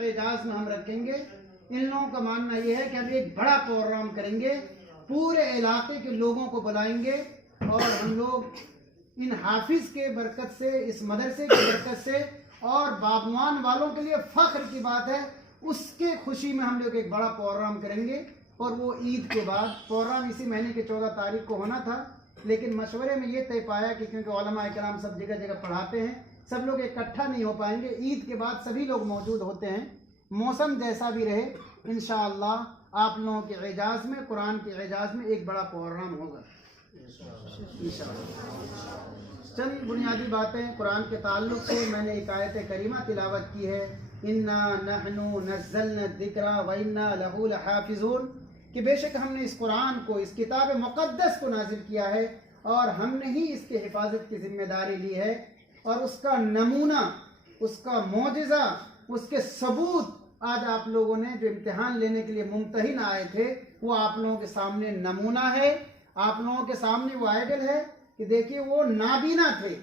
اعزاز میں ہم رکھیں گے۔ ان لوگوں کا ماننا یہ ہے کہ ہم ایک بڑا پروگرام کریں گے، پورے علاقے کے لوگوں کو بلائیں گے، اور ہم لوگ ان حافظ کے برکت سے، اس مدرسے کی برکت سے، اور بابوان والوں کے لیے فخر کی بات ہے، اس کے خوشی میں ہم لوگ ایک بڑا پروگرام کریں گے۔ اور وہ عید کے بعد پروگرام اسی مہینے کی 14 تاریخ کو ہونا تھا، لیکن مشورے میں یہ طے پایا کہ کیونکہ علماء کرام سب جگہ جگہ پڑھاتے ہیں، سب لوگ اکٹھا نہیں ہو پائیں گے، عید کے بعد سبھی لوگ موجود ہوتے ہیں، موسم جیسا بھی رہے انشاءاللہ آپ لوگوں کے اعزاز میں، قرآن کے اعزاز میں ایک بڑا پروگرام ہوگا انشاءاللہ۔ چند بنیادی باتیں قرآن کے تعلق سے، میں نے ایک آیت کریمہ تلاوت کی ہے، اِنَّا نَحْنُ نَزَّلْنَا الذِّكْرَ وَإِنَّا لَهُ لَحَافِظُونَ، کہ بے شک ہم نے اس قرآن کو، اس کتاب مقدس کو نازل کیا ہے، اور ہم نے ہی اس کے حفاظت کی ذمہ داری لی ہے، اور اس کا نمونہ، اس کا معجزہ، اس کے ثبوت آج آپ لوگوں نے جو امتحان لینے کے لیے ممتحن آئے تھے، وہ آپ لوگوں کے سامنے نمونہ ہے، آپ لوگوں کے سامنے وہ آئیڈل ہے کہ دیکھیے وہ نابینا تھے،